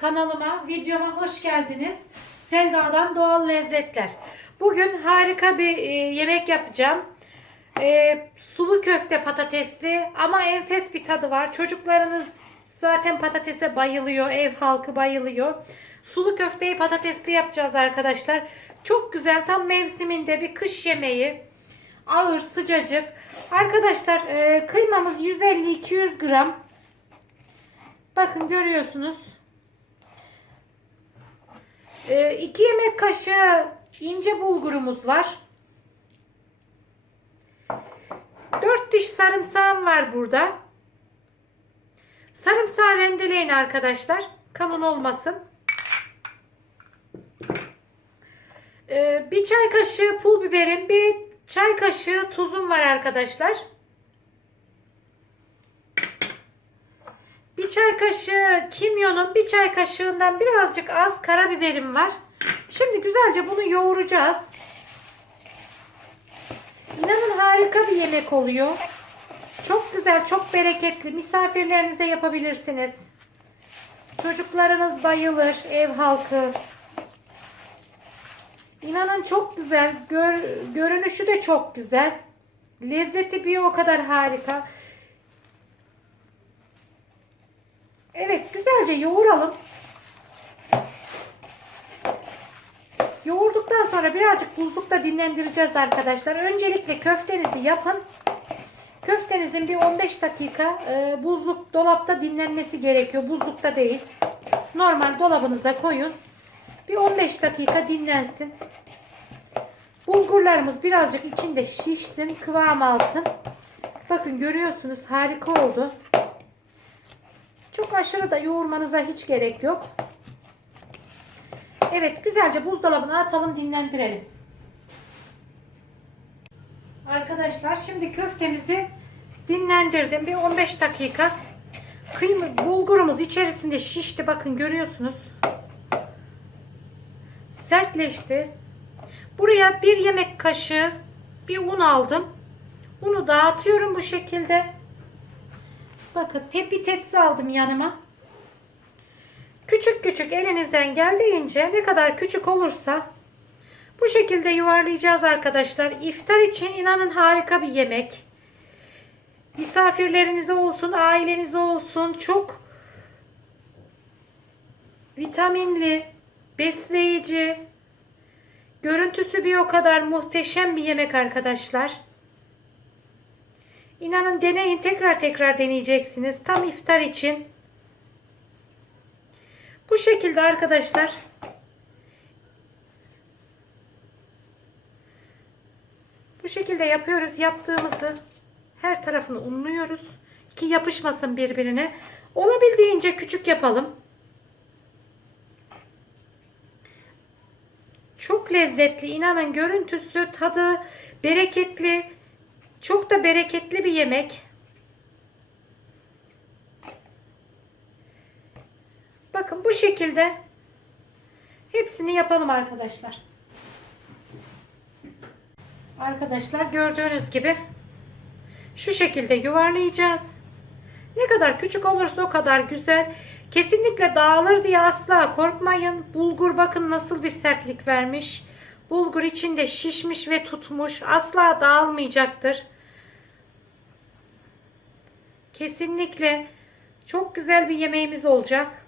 Kanalıma, videoma hoş geldiniz. Selda'dan Doğal Lezzetler. Bugün harika bir e, yemek yapacağım. E, sulu köfte patatesli ama enfes bir tadı var. Çocuklarınız zaten patatese bayılıyor. Ev halkı bayılıyor. Sulu köfteyi patatesli yapacağız arkadaşlar. Çok güzel tam mevsiminde bir kış yemeği. Ağır sıcacık. Arkadaşlar e, kıymamız 150-200 gram. Bakın görüyorsunuz. 2 yemek kaşığı ince bulgurumuz var. 4 diş sarımsağım var burada. Sarımsağı rendeleyin arkadaşlar. Kalın olmasın. Ee, bir çay kaşığı pul biberim, bir çay kaşığı tuzum var arkadaşlar. Çay kaşığı kimyonun bir çay kaşığından birazcık az karabiberim var. Şimdi güzelce bunu yoğuracağız. İnanın harika bir yemek oluyor. Çok güzel, çok bereketli. Misafirlerinize yapabilirsiniz. Çocuklarınız bayılır, ev halkı. İnanın çok güzel. Gör, görünüşü de çok güzel. Lezzeti bir o kadar harika. Evet güzelce yoğuralım. Yoğurduktan sonra birazcık buzlukta dinlendireceğiz arkadaşlar. Öncelikle köftenizi yapın. Köftenizin bir 15 dakika e, buzluk dolapta dinlenmesi gerekiyor. Buzlukta değil. Normal dolabınıza koyun. Bir 15 dakika dinlensin. Bulgurlarımız birazcık içinde şişsin, kıvam alsın. Bakın görüyorsunuz harika oldu. Çok aşırı da yoğurmanıza hiç gerek yok. Evet güzelce buzdolabına atalım dinlendirelim. Arkadaşlar şimdi köftemizi dinlendirdim. Bir 15 dakika. Kıyma, bulgurumuz içerisinde şişti. Bakın görüyorsunuz. Sertleşti. Buraya bir yemek kaşığı bir un aldım. Unu dağıtıyorum bu şekilde. Bakın tep bir tepsi aldım yanıma. Küçük küçük elinizden geldiğince ne kadar küçük olursa bu şekilde yuvarlayacağız arkadaşlar. İftar için inanın harika bir yemek. Misafirlerinize olsun, ailenize olsun çok vitaminli, besleyici, görüntüsü bir o kadar muhteşem bir yemek arkadaşlar. İnanın deneyin tekrar tekrar deneyeceksiniz. Tam iftar için. Bu şekilde arkadaşlar. Bu şekilde yapıyoruz. Yaptığımızı her tarafını unluyoruz. Ki yapışmasın birbirine. Olabildiğince küçük yapalım. Çok lezzetli. İnanın görüntüsü, tadı bereketli. Çok da bereketli bir yemek. Bakın bu şekilde hepsini yapalım arkadaşlar. Arkadaşlar gördüğünüz gibi şu şekilde yuvarlayacağız. Ne kadar küçük olursa o kadar güzel. Kesinlikle dağılır diye asla korkmayın. Bulgur bakın nasıl bir sertlik vermiş. Bulgur içinde şişmiş ve tutmuş. Asla dağılmayacaktır. Kesinlikle çok güzel bir yemeğimiz olacak.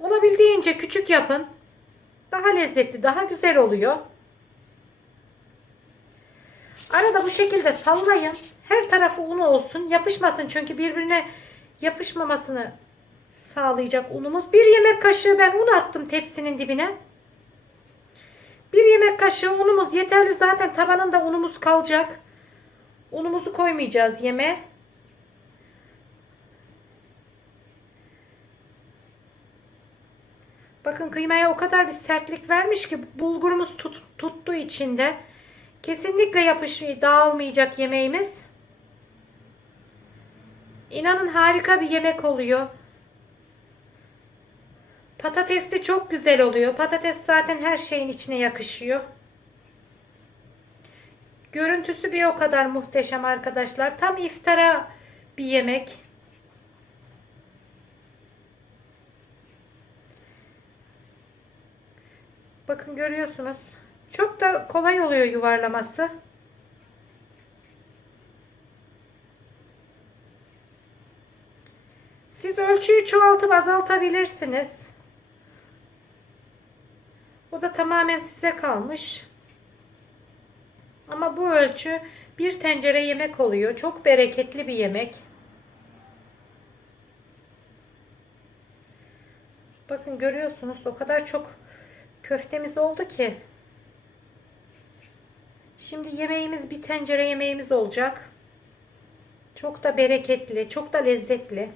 Olabildiğince küçük yapın. Daha lezzetli, daha güzel oluyor. Arada bu şekilde sallayın. Her tarafı un olsun. Yapışmasın çünkü birbirine yapışmamasını sağlayacak unumuz. Bir yemek kaşığı ben un attım tepsinin dibine. Bir yemek kaşığı unumuz yeterli. Zaten tabanında unumuz kalacak. Unumuzu koymayacağız yeme. Bakın kıymaya o kadar bir sertlik vermiş ki bulgurumuz tut, tuttu içinde. Kesinlikle yapış dağılmayacak yemeğimiz. İnanın harika bir yemek oluyor. Patates de çok güzel oluyor. Patates zaten her şeyin içine yakışıyor. Görüntüsü bir o kadar muhteşem arkadaşlar. Tam iftara bir yemek. Bakın görüyorsunuz. Çok da kolay oluyor yuvarlaması. Siz ölçüyü çoğaltıp azaltabilirsiniz. Bu da tamamen size kalmış. Ama bu ölçü bir tencere yemek oluyor. Çok bereketli bir yemek. Bakın görüyorsunuz o kadar çok köftemiz oldu ki. Şimdi yemeğimiz bir tencere yemeğimiz olacak. Çok da bereketli, çok da lezzetli.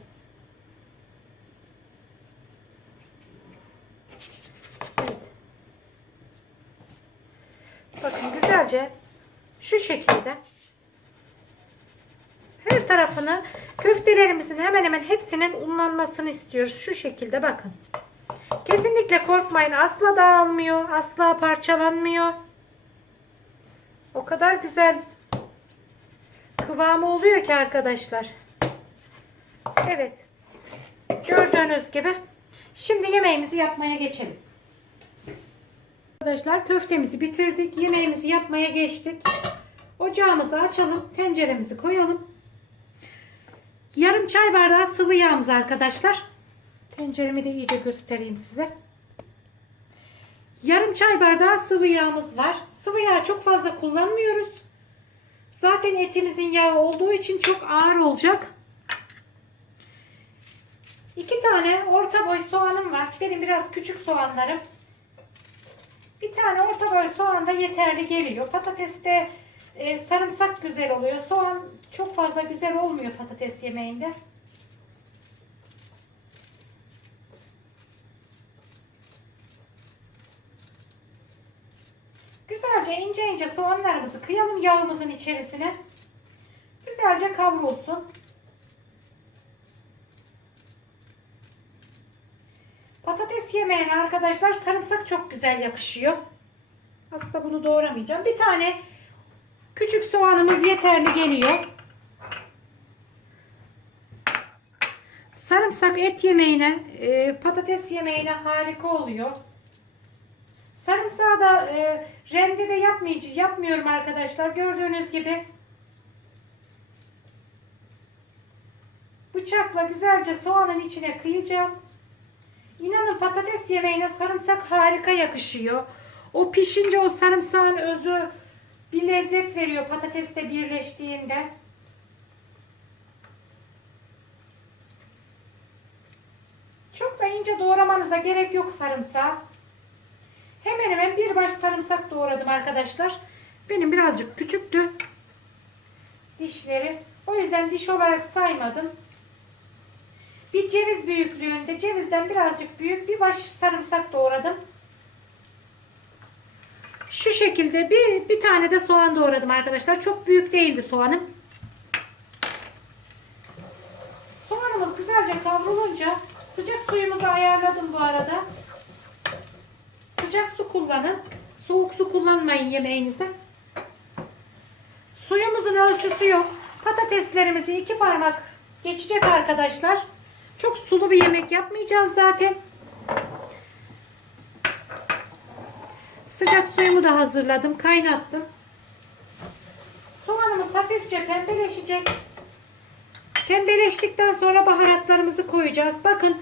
Evet. Bakın güzelce şu şekilde her tarafını köftelerimizin hemen hemen hepsinin unlanmasını istiyoruz. Şu şekilde bakın. Kesinlikle korkmayın. Asla dağılmıyor. Asla parçalanmıyor. O kadar güzel kıvamı oluyor ki arkadaşlar. Evet. Gördüğünüz gibi. Şimdi yemeğimizi yapmaya geçelim. Arkadaşlar köftemizi bitirdik. Yemeğimizi yapmaya geçtik. Ocağımızı açalım. Tenceremizi koyalım. Yarım çay bardağı sıvı yağımız arkadaşlar. Tenceremi de iyice göstereyim size. Yarım çay bardağı sıvı yağımız var. Sıvı yağ çok fazla kullanmıyoruz. Zaten etimizin yağı olduğu için çok ağır olacak. İki tane orta boy soğanım var. Benim biraz küçük soğanlarım. Bir tane orta boy soğan da yeterli geliyor. Patateste e, sarımsak güzel oluyor. Soğan çok fazla güzel olmuyor patates yemeğinde. Güzelce ince ince soğanlarımızı kıyalım yağımızın içerisine. Güzelce kavrulsun. Yemeğine arkadaşlar sarımsak çok güzel yakışıyor. Aslında bunu doğramayacağım. Bir tane küçük soğanımız yeterli geliyor. Sarımsak et yemeğine, e, patates yemeğine harika oluyor. Sarımsağı da e, rendede yapmayacağım, yapmıyorum arkadaşlar. Gördüğünüz gibi bıçakla güzelce soğanın içine kıyacağım. İnanın patates yemeğine sarımsak harika yakışıyor. O pişince o sarımsağın özü bir lezzet veriyor patatesle birleştiğinde. Çok da ince doğramanıza gerek yok sarımsağı. Hemen hemen bir baş sarımsak doğradım arkadaşlar. Benim birazcık küçüktü dişleri. O yüzden diş olarak saymadım. Bir ceviz büyüklüğünde cevizden birazcık büyük bir baş sarımsak doğradım. Şu şekilde bir, bir tane de soğan doğradım arkadaşlar. Çok büyük değildi soğanım. Soğanımız güzelce kavrulunca sıcak suyumuzu ayarladım bu arada. Sıcak su kullanın. Soğuk su kullanmayın yemeğinize. Suyumuzun ölçüsü yok. Patateslerimizi iki parmak geçecek arkadaşlar. Çok sulu bir yemek yapmayacağız zaten. Sıcak suyumu da hazırladım. Kaynattım. Soğanımız hafifçe pembeleşecek. Pembeleştikten sonra baharatlarımızı koyacağız. Bakın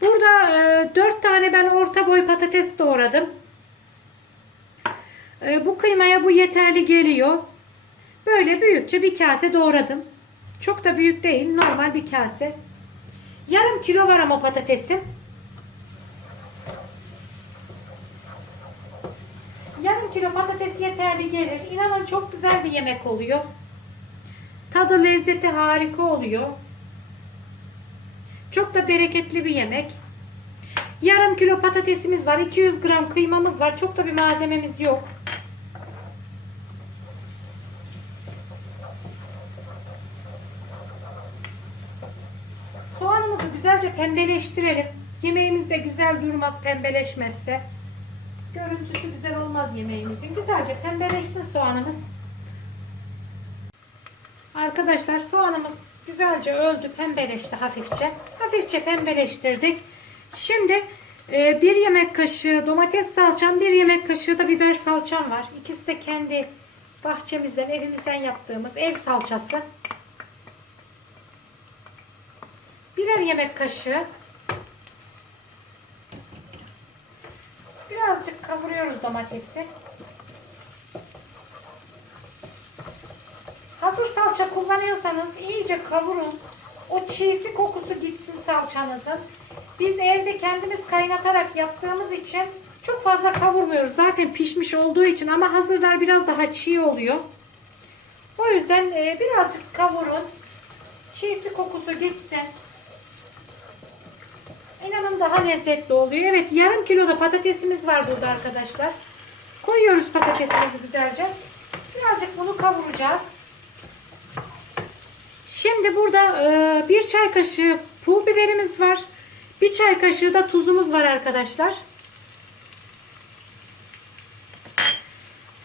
burada e, 4 tane ben orta boy patates doğradım. E, bu kıymaya bu yeterli geliyor. Böyle büyükçe bir kase doğradım. Çok da büyük değil. Normal bir kase. Yarım kilo var ama patatesim. Yarım kilo patates yeterli gelir. İnanın çok güzel bir yemek oluyor. Tadı lezzeti harika oluyor. Çok da bereketli bir yemek. Yarım kilo patatesimiz var. 200 gram kıymamız var. Çok da bir malzememiz yok. Pembeleştirelim. Yemeğimiz de güzel durmaz pembeleşmezse. Görüntüsü güzel olmaz yemeğimizin. Güzelce pembeleşsin soğanımız. Arkadaşlar soğanımız güzelce öldü, pembeleşti hafifçe. Hafifçe pembeleştirdik. Şimdi Ee, bir yemek kaşığı domates salçam, bir yemek kaşığı da biber salçam var. İkisi de kendi bahçemizden, evimizden yaptığımız ev salçası. Birer yemek kaşığı. Birazcık kavuruyoruz domatesi. Hazır salça kullanıyorsanız iyice kavurun. O çiğsi kokusu gitsin salçanızın. Biz evde kendimiz kaynatarak yaptığımız için çok fazla kavurmuyoruz. Zaten pişmiş olduğu için ama hazırlar biraz daha çiğ oluyor. O yüzden e, birazcık kavurun. Çiğsi kokusu gitsin. Daha lezzetli oluyor. Evet yarım kilo da patatesimiz var burada arkadaşlar. Koyuyoruz patatesimizi güzelce. Birazcık bunu kavuracağız. Şimdi burada e, bir çay kaşığı pul biberimiz var. Bir çay kaşığı da tuzumuz var arkadaşlar.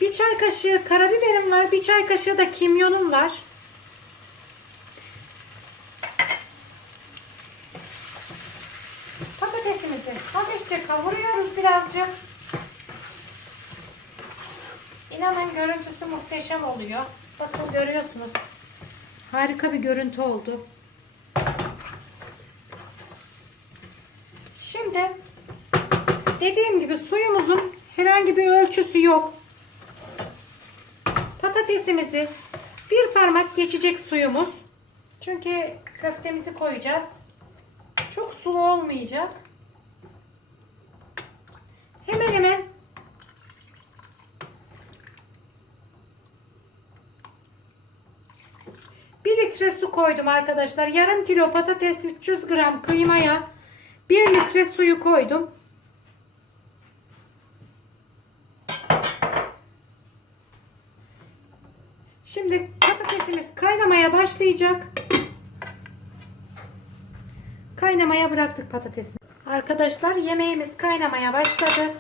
Bir çay kaşığı karabiberim var. Bir çay kaşığı da kimyonum var. Patatesimizi hafifçe kavuruyoruz birazcık. İnanın görüntüsü muhteşem oluyor. Bakın görüyorsunuz. Harika bir görüntü oldu. Şimdi dediğim gibi suyumuzun herhangi bir ölçüsü yok. Patatesimizi bir parmak geçecek suyumuz. Çünkü köftemizi koyacağız. Çok sulu olmayacak. Hemen hemen bir litre su koydum arkadaşlar. Yarım kilo patates 300 gram kıymaya 1 litre suyu koydum. Şimdi patatesimiz kaynamaya başlayacak. Kaynamaya bıraktık patatesi. Arkadaşlar yemeğimiz kaynamaya başladı.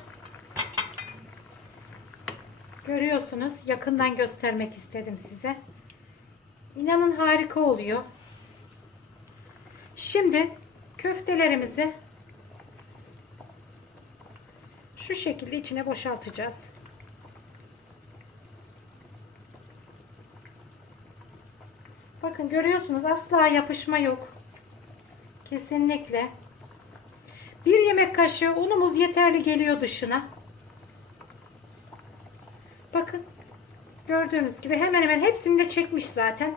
Görüyorsunuz. Yakından göstermek istedim size. İnanın harika oluyor. Şimdi köftelerimizi şu şekilde içine boşaltacağız. Bakın görüyorsunuz asla yapışma yok. Kesinlikle. Bir yemek kaşığı unumuz yeterli geliyor dışına. Bakın. Gördüğünüz gibi hemen hemen hepsini de çekmiş zaten.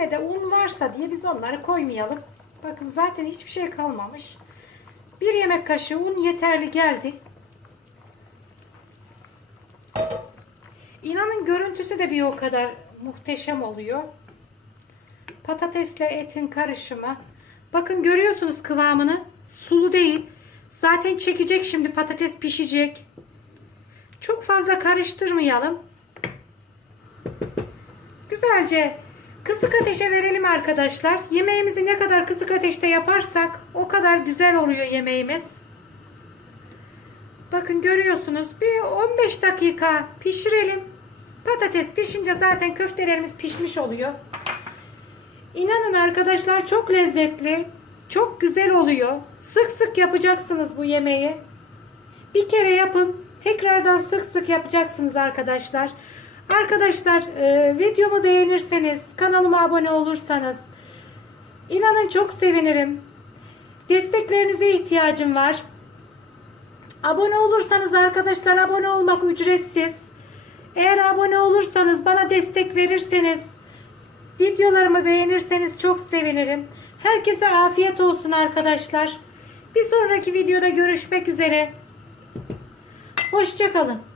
Gene de un varsa diye biz onları koymayalım. Bakın zaten hiçbir şey kalmamış. Bir yemek kaşığı un yeterli geldi. İnanın görüntüsü de bir o kadar muhteşem oluyor. Patatesle etin karışımı. Bakın görüyorsunuz kıvamını. Sulu değil. Zaten çekecek şimdi patates pişecek. Çok fazla karıştırmayalım. Güzelce kısık ateşe verelim arkadaşlar. Yemeğimizi ne kadar kısık ateşte yaparsak o kadar güzel oluyor yemeğimiz. Bakın görüyorsunuz. Bir 15 dakika pişirelim. Patates pişince zaten köftelerimiz pişmiş oluyor. İnanın arkadaşlar çok lezzetli. Çok güzel oluyor. Sık sık yapacaksınız bu yemeği. Bir kere yapın. Tekrardan sık sık yapacaksınız arkadaşlar. Arkadaşlar e, videomu beğenirseniz, kanalıma abone olursanız inanın çok sevinirim. Desteklerinize ihtiyacım var. Abone olursanız arkadaşlar abone olmak ücretsiz. Eğer abone olursanız bana destek verirseniz videolarımı beğenirseniz çok sevinirim. Herkese afiyet olsun arkadaşlar. Bir sonraki videoda görüşmek üzere. Hoşçakalın.